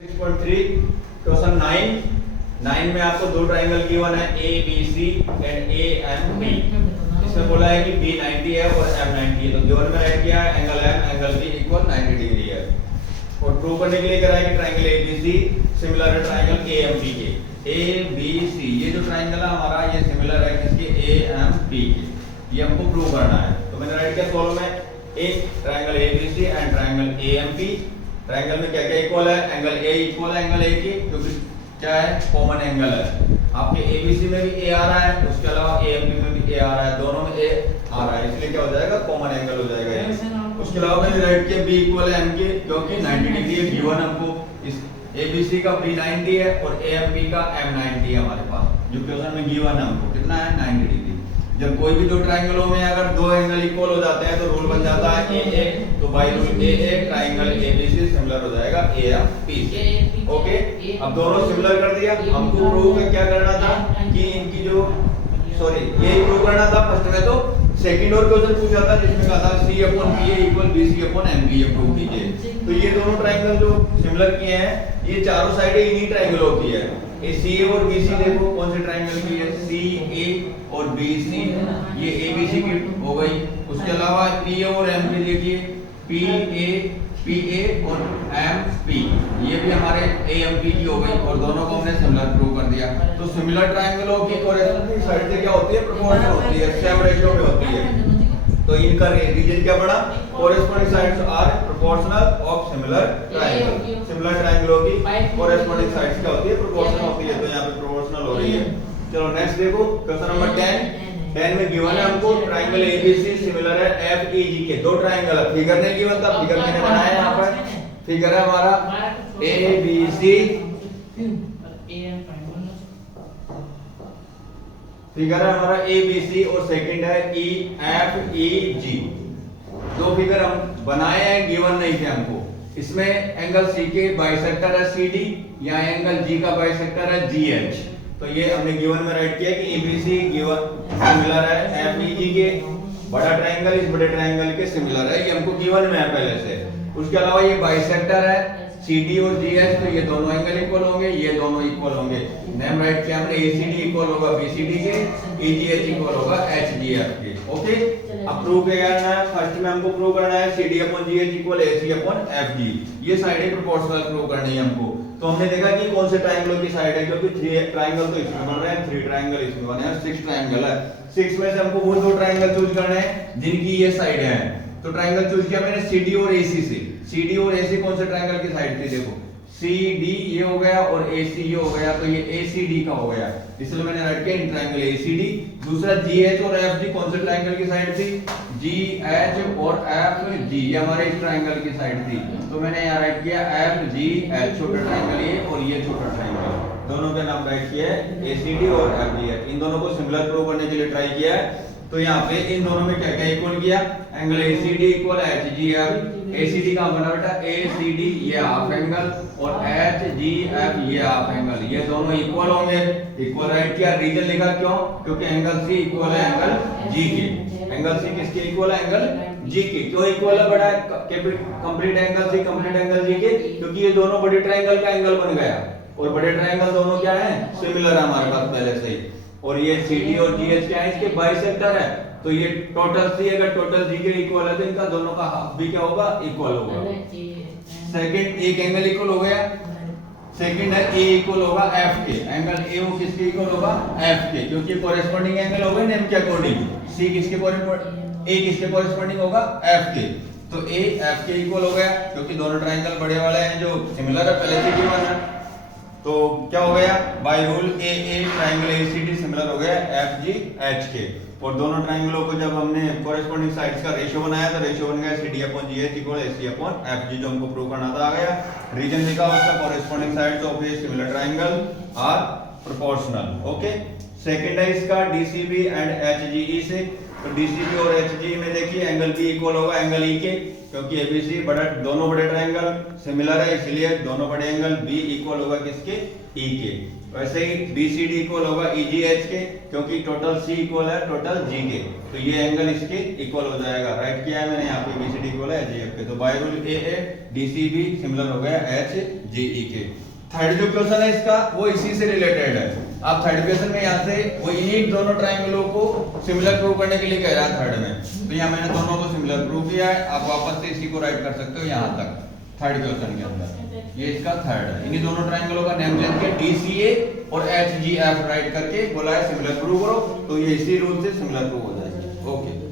6.3 question 9 में आपको दो ट्राइंगल गिवन है A B C and A M B. इसमें बोला है कि बी 90 है और एम 90 है, तो गिवन में राइट किया है angle M angle B equal 90 degree है। और प्रूव करने के लिए करा है कि triangle A B C similar है ट्राइंगल ए एम बी के। ए बी सी ये जो ट्राइंगल है हमारा ये सिमिलर है किसके, ए एम बी के। ये हमको प्रूव करना है। तो मैंने राइट किया सॉल्व में एक triangle A B C and triangle A M B. Triangle में क्या क्या इक्वल है, एंगल ए इक्वल है एंगल ए की, क्योंकि क्या है कॉमन एंगल है। आपके एबीसी में भी ए आ रहा है, उसके अलावा एएमबी में भी ए आ रहा है, दोनों में ए आ रहा है, इसलिए क्या हो जाएगा कॉमन एंगल हो जाएगा ये। उसके अलावा मैंने राइट किया बी इक्वल है एम के, क्योंकि 90 डिग्री है गिवन हमको। इस एबीसी का बी 90 है और एएमबी का एम 90 है हमारे पास, जो क्वेश्चन में गिवन है हमको कितना है 90 डिग्री। जब कोई भी दो ट्राइंगलों में अगर दो एंगल इक्वल हो जाते हैं तो रूल बन जाता है ए ए, तो by rule A A triangle ABC similar हो जाएगा एएमबी से। ओके, अब दोनों सिमिलर कर दिया। हमको प्रूव क्या करना था कि इनकी जो ये प्रूव करना था फर्स्ट में। तो सेकंड और क्वेश्चन पूछा था जिसमें कहा था C upon B A equal B C upon M B, ये प्रूव कीजिए। तो ये दोनों ट्राइंगल जो सिमिलर किए हैं ये चारों साइडें इन्हीं ट्राइंगलों की है। ये सी ए और बी सी देखो कौन से ट्राइंगल की है, सी ए और बी सी, ये ए बी सी की हो गई। उसके अलावा पी ए और एम बी देखिए, पी ए और एम पी, ये भी हमारे ए एम पी की हो गई और दोनों को हमने सिमिलर प्रूव कर दिया। तो सिमिलर ट्राइंगलों की कोरेस्पोंडिंग साइड से क्या होती है, प्रोपोर्शनल होती है, सेम रेशियो में होती है। तो इनका रीजन क्या पड़ा, corresponding sides are proportional of similar triangle. Similar ट्राइंगलों की कोरेस्पोंडिंग साइड्स क्या होती है, प्रोपोर्शनल होती है, तो यहाँ पे प्रोपोर्शनल हो रही है। चलो नेक्स्ट देखो क्वेश्चन नंबर 10 में गिवन है हमको ट्राइंगल एबीसी सिमिलर है एफ ई जी के। दो ट्राइंगल है, फिगर नहीं गिवन था, फिगर मैंने बनाया यहाँ पर। फिगर है हमारा ए बी सी, फिगर है हमारा ए बी सी और सेकंड है ई एफ ई जी। दो फिगर हम बनाए हैं, गिवन नहीं थे हमको। इसमें एंगल सी के बाइसेक्टर है सी डी, या एंगल जी का बाइसेक्टर है जी एच। तो ये हमने गिवन में राइट किया कि एबीसी गिवन सिमिलर है एफईजी के। बड़ा ट्रायंगल इस बड़े ट्रायंगल के सिमिलर है, ये हमको गिवन में है पहले से। उसके अलावा ये बाइसेक्टर है सीडी और जीएच, तो ये दोनों एंगल इक्वल होंगे, ये दोनों इक्वल होंगे। नेम राइट किया हमने एसीडी इक्वल होगा बीसीडी के, ईजीएच इक्वल होगा एचजीएफ के। ओके, अब प्रूव क्या करना है, फर्स्ट में हमको प्रूव करना है CD upon GH equal AC upon FG. ये साइडें प्रोपोर्शनल प्रूव करनी है हमको। तो हमने देखा कि कौन से ट्रायंगलों की साइड है, क्योंकि 3 ट्रायंगल तो इसमें बन रहे हैं, 3 ट्रायंगल इसमें बने हैं, 6 ट्रायंगल है। 6 में से हमको वो दो ट्रायंगल चूज करने हैं जिनकी ये साइड है। तो ट्रायंगल चूज किया मैंने सीडी और एसी से। सीडी और एसी कौन से ट्रायंगल की साइड थी, देखो सीडी ये हो गया और एसी ये हो गया, तो ये एसीडी का हो गया, इसलिए मैंने राइट किया इन ट्रायंगल एसीडी। दूसरा जीएच और एफजी कौन से ट्रायंगल की साइड थी, जीएच और एफजी, ये हमारे इस ट्रायंगल की साइड थी, तो मैंने यहाँ राइट किया एफजीएच, छोटा ट्रायंगल ये और ये छोटा ट्रायंगल, दोनों का नाम राइट किया है एसीडी और एफजीएच। इन दोनों को सिमिलर प्रूव करने के लिए ट्राई किया है। तो यहाँ पे इन दोनों में क्या क्या इक्वल किया, एंगल एसीडी इक्वल एचजीएफ। एसीडी का बना बेटा एसीडी ये हाफ एंगल और एचजीएफ ये हाफ एंगल, ये दोनों इक्वल होंगे, इक्वल राइट किया। रीजन लिखा क्यों, क्योंकि एंगल सी इक्वल है एंगल जी के। एंगल सी किसके इक्वल है, एंगल जी के। क्यों इक्वल है बेटा, complete angle C complete angle G के, क्योंकि ये दोनों बड़े ट्रायंगल का एंगल बन गया और बड़े ट्रायंगल दोनों क्या है, सिमिलर है हमारे पास पहले से ही। और ये CD और GH क्या है, इसके बाइसेक्टर है, तो ये टोटल C अगर टोटल G के इक्वल है तो इनका दोनों का हाफ भी क्या होगा, इक्वल होगा। सेकंड एक एंगल इक्वल हो गया, सेकंड है A इक्वल होगा F के। एंगल AO किसके इक्वल होगा, F के, क्योंकि कोरेस्पोंडिंग एंगल हो गए नेम के अकॉर्डिंग। C किसके कोरेस्पोंडिंग, A किसके कोरेस्पोंडिंग होगा, F के, तो A F के इक्वल हो गया, क्योंकि दोनों ट्रायंगल बड़े वाले हैं जो सिमिलर है पहले से गिवन है। तो क्या हो गया, by rule A A triangle ACD similar हो गया एफजी एच के। और दोनों ट्रायंगलों को जब हमने कोरेस्पोंडिंग साइड्स का रेशियो बनाया तो रेशियो बन गया CD upon GH equal AC upon FG, जो हमको प्रूव करना था आ गया। रीजन लिखा उसका corresponding sides of a similar triangle are proportional. Okay, second है इसका डीसीबी एंड एचजीई से। तो डीसीबी और एचजी में देखिए एंगल बी इक्वल होगा एंगल ई के, क्योंकि एबीसी बड़ा दोनों बड़े ट्रायंगल सिमिलर है, इसलिए दोनों बड़े एंगल बी इक्वल होगा किसके, ई के। वैसे ही बीसीडी इक्वल होगा ईजीएच के, क्योंकि टोटल सी इक्वल है टोटल जी के, तो ये एंगल इसके इक्वल हो जाएगा। राइट किया है मैंने यहाँ पे, बीसीडी इक्वल है एजीएफ के, तो by rule A DCB similar हो गया एच जी ई के। थर्ड जो क्वेश्चन है इसका वो इसी से रिलेटेड है। आप थर्ड क्वेश्चन में यहाँ से वो इन्हीं दोनों ट्रायंगलों को सिमिलर प्रूव करने के लिए कह रहा है थर्ड में, तो यहाँ मैंने दोनों को सिमिलर प्रूव किया है। आप वापस से इसी को राइट कर सकते हो यहाँ तक थर्ड क्वेश्चन के अंदर। ये इसका थर्ड है, इन्हीं दोनों ट्रायंगलों का नेम चेंज किया डीसीए और एचजीएफ राइट करके बोला है सिमिलर प्रूव करो, तो ये इसी रूल से सिमिलर प्रूव हो जाएगा। ओके।